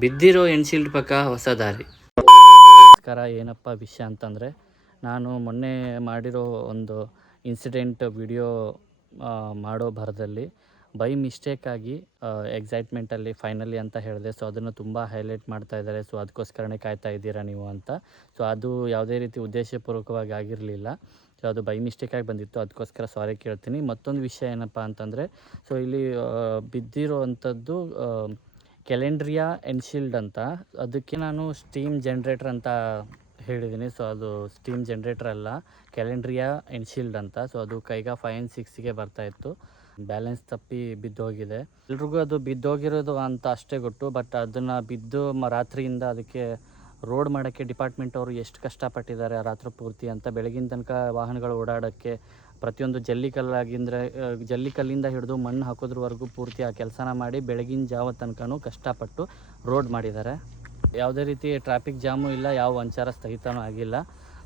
ಬಿದ್ದಿರೋ ಎನ್ಶೀಲ್ಡ್ ಪಕ್ಕ ಹೊಸ ದಾರಿ. ನಮಸ್ಕಾರ. ಏನಪ್ಪ ವಿಷಯ ಅಂತಂದರೆ, ನಾನು ಮೊನ್ನೆ ಮಾಡಿರೋ ಒಂದು ಇನ್ಸಿಡೆಂಟ್ ವಿಡಿಯೋ ಮಾಡೋ ಭರದಲ್ಲಿ ಬೈ ಮಿಸ್ಟೇಕಾಗಿ ಎಕ್ಸೈಟ್ಮೆಂಟಲ್ಲಿ ಫೈನಲಿ ಅಂತ ಹೇಳಿದೆ. ಸೊ ಅದನ್ನು ತುಂಬ ಹೈಲೈಟ್ ಮಾಡ್ತಾ ಇದ್ದಾರೆ. ಸೊ ಅದಕ್ಕೋಸ್ಕರನೇ ಕಾಯ್ತಾ ಇದ್ದೀರಾ ನೀವು ಅಂತ. ಸೊ ಅದು ಯಾವುದೇ ರೀತಿ ಉದ್ದೇಶಪೂರ್ವಕವಾಗಿ ಆಗಿರಲಿಲ್ಲ. ಸೊ ಅದು ಬೈ ಮಿಸ್ಟೇಕಾಗಿ ಬಂದಿತ್ತು. ಅದಕ್ಕೋಸ್ಕರ ಸಾರಿ ಕೇಳ್ತೀನಿ. ಮತ್ತೊಂದು ವಿಷಯ ಏನಪ್ಪ ಅಂತಂದರೆ, ಸೊ ಇಲ್ಲಿ ಬಿದ್ದಿರೋ ಅಂಥದ್ದು ಕ್ಯಾಲೆಂಡ್ರಿಯಾ ಎನ್ಶೀಲ್ಡ್ ಅಂತ. ಅದಕ್ಕೆ ನಾನು ಸ್ಟೀಮ್ ಜನ್ರೇಟರ್ ಅಂತ ಹೇಳಿದ್ದೀನಿ. ಸೊ ಅದು ಸ್ಟೀಮ್ ಜನ್ರೇಟರ್ ಅಲ್ಲ, ಕ್ಯಾಲೆಂಡ್ರಿಯಾ ಎನ್ಶೀಲ್ಡ್ ಅಂತ. ಸೊ ಅದು ಕೈಗಾ 5 and 6ಗೆ ಬರ್ತಾಯಿತ್ತು. ಬ್ಯಾಲೆನ್ಸ್ ತಪ್ಪಿ ಬಿದ್ದೋಗಿದೆ. ಎಲ್ರಿಗೂ ಅದು ಬಿದ್ದೋಗಿರೋದು ಅಂತ ಅಷ್ಟೇ ಗೊತ್ತು. ಬಟ್ ಅದನ್ನು ಬಿದ್ದು ರಾತ್ರಿಯಿಂದ ಅದಕ್ಕೆ ರೋಡ್ ಮಾಡೋಕ್ಕೆ ಡಿಪಾರ್ಟ್ಮೆಂಟ್ ಅವರು ಎಷ್ಟು ಕಷ್ಟಪಟ್ಟಿದ್ದಾರೆ ರಾತ್ರಿ ಪೂರ್ತಿ ಅಂತ. ಬೆಳಗಿನ ತನಕ ವಾಹನಗಳು ಓಡಾಡೋಕ್ಕೆ ಪ್ರತಿಯೊಂದು ಜಲ್ಲಿಕಲ್ಲಿಂದ ಹಿಡಿದು ಮಣ್ಣು ಹಾಕೋದ್ರವರೆಗೂ ಪೂರ್ತಿ ಆ ಕೆಲಸನ ಮಾಡಿ ಬೆಳಗಿನ ಜಾವ ತನಕನೂ ಕಷ್ಟಪಟ್ಟು ರೋಡ್ ಮಾಡಿದ್ದಾರೆ. ಯಾವುದೇ ರೀತಿ ಟ್ರಾಫಿಕ್ ಜಾಮು ಇಲ್ಲ, ಯಾವ ಸಂಚಾರ ಸ್ಥಗಿತನೂ ಆಗಿಲ್ಲ.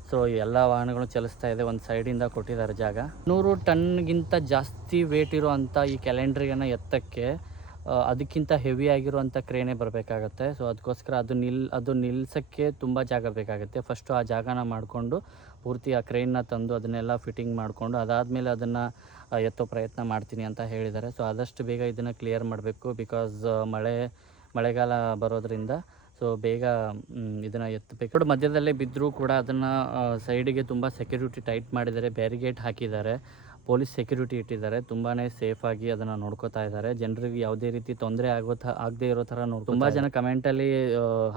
ಸೊ ಎಲ್ಲ ವಾಹನಗಳು ಚಲಿಸ್ತಾ ಇದೆ. ಒಂದು ಸೈಡಿಂದ ಕೊಟ್ಟಿದ್ದಾರೆ ಜಾಗ. 100 ಟನ್ಗಿಂತ ಜಾಸ್ತಿ ವೇಟ್ ಇರುವಂಥ ಈ ಕ್ಯಾಲೆಂಡ್ರಿಯನ್ನು ಎತ್ತಕ್ಕೆ ಅದಕ್ಕಿಂತ ಹೆವಿ ಆಗಿರುವಂಥ ಕ್ರೇನೇ ಬರಬೇಕಾಗತ್ತೆ. ಸೊ ಅದಕ್ಕೋಸ್ಕರ ಅದು ನಿಲ್ಲಿಸೋಕ್ಕೆ ತುಂಬ ಜಾಗ ಬೇಕಾಗುತ್ತೆ. ಫಸ್ಟು ಆ ಜಾಗನ ಮಾಡಿಕೊಂಡು ಪೂರ್ತಿ ಆ ಕ್ರೇನ್ನ ತಂದು ಅದನ್ನೆಲ್ಲ ಫಿಟ್ಟಿಂಗ್ ಮಾಡಿಕೊಂಡು ಅದಾದಮೇಲೆ ಅದನ್ನು ಎತ್ತೋ ಪ್ರಯತ್ನ ಮಾಡ್ತೀನಿ ಅಂತ ಹೇಳಿದ್ದಾರೆ. ಸೊ ಆದಷ್ಟು ಬೇಗ ಇದನ್ನು ಕ್ಲಿಯರ್ ಮಾಡಬೇಕು. ಬಿಕಾಸ್ ಮಳೆಗಾಲ ಬರೋದರಿಂದ ಸೊ ಬೇಗ ಇದನ್ನು ಎತ್ತಬೇಕು. ರೋಡ್ ಮಧ್ಯದಲ್ಲೇ ಬಿದ್ದರೂ ಕೂಡ ಅದನ್ನು ಸೈಡಿಗೆ ತುಂಬ ಸೆಕ್ಯೂರಿಟಿ ಟೈಟ್ ಮಾಡಿದ್ದಾರೆ, ಬ್ಯಾರಿಗೇಡ್ ಹಾಕಿದ್ದಾರೆ, ಪೊಲೀಸ್ ಸೆಕ್ಯೂರಿಟಿ ಇಟ್ಟಿದ್ದಾರೆ. ತುಂಬಾ ಸೇಫಾಗಿ ಅದನ್ನು ನೋಡ್ಕೋತಾ ಇದ್ದಾರೆ. ಜನರಿಗೆ ಯಾವುದೇ ರೀತಿ ತೊಂದರೆ ಆಗದೇ ಇರೋ ಥರ ತುಂಬ ಜನ ಕಮೆಂಟಲ್ಲಿ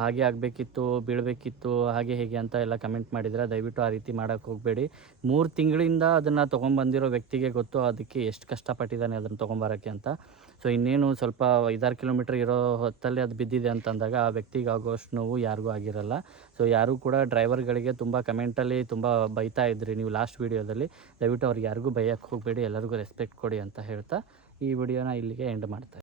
ಹಾಗೆ ಆಗಬೇಕಿತ್ತು, ಬೀಳಬೇಕಿತ್ತು, ಹಾಗೆ ಹೇಗೆ ಅಂತ ಎಲ್ಲ ಕಮೆಂಟ್ ಮಾಡಿದರೆ, ದಯವಿಟ್ಟು ಆ ರೀತಿ ಮಾಡೋಕ್ಕೆ ಹೋಗಬೇಡಿ. 3 ತಿಂಗಳಿಂದ ಅದನ್ನು ತೊಗೊಂಬಂದಿರೋ ವ್ಯಕ್ತಿಗೆ ಗೊತ್ತು ಅದಕ್ಕೆ ಎಷ್ಟು ಕಷ್ಟಪಟ್ಟಿದ್ದಾನೆ ಅದನ್ನು ತೊಗೊಂಬರೋಕ್ಕೆ ಅಂತ. ಸೊ ಇನ್ನೇನು ಸ್ವಲ್ಪ 5-6 ಕಿಲೋಮೀಟ್ರ್ ಇರೋ ಹೊತ್ತಲ್ಲಿ ಅದು ಬಿದ್ದಿದೆ ಅಂತಂದಾಗ ಆ ವ್ಯಕ್ತಿಗೆ ಆಗೋಷ್ಟು ನೋವು ಯಾರಿಗೂ ಆಗಿರಲ್ಲ. ಸೊ ಯಾರೂ ಕೂಡ ಡ್ರೈವರ್ಗಳಿಗೆ ತುಂಬ ಕಮೆಂಟಲ್ಲಿ ತುಂಬ ಬೈತಾ ಇದ್ರಿ ನೀವು ಲಾಸ್ಟ್ ವೀಡಿಯೋದಲ್ಲಿ. ದಯವಿಟ್ಟು ಅವ್ರಿಗೆ ಯಾರಿಗೂ ಬೈಯೋಕ್ಕೆ ಹೋಗಬೇಡಿ, ಎಲ್ಲರಿಗೂ ರೆಸ್ಪೆಕ್ಟ್ ಕೊಡಿ ಅಂತ ಹೇಳ್ತಾ ಈ ವಿಡಿಯೋನ ಇಲ್ಲಿಗೆ ಎಂಡ್ ಮಾಡ್ತಾ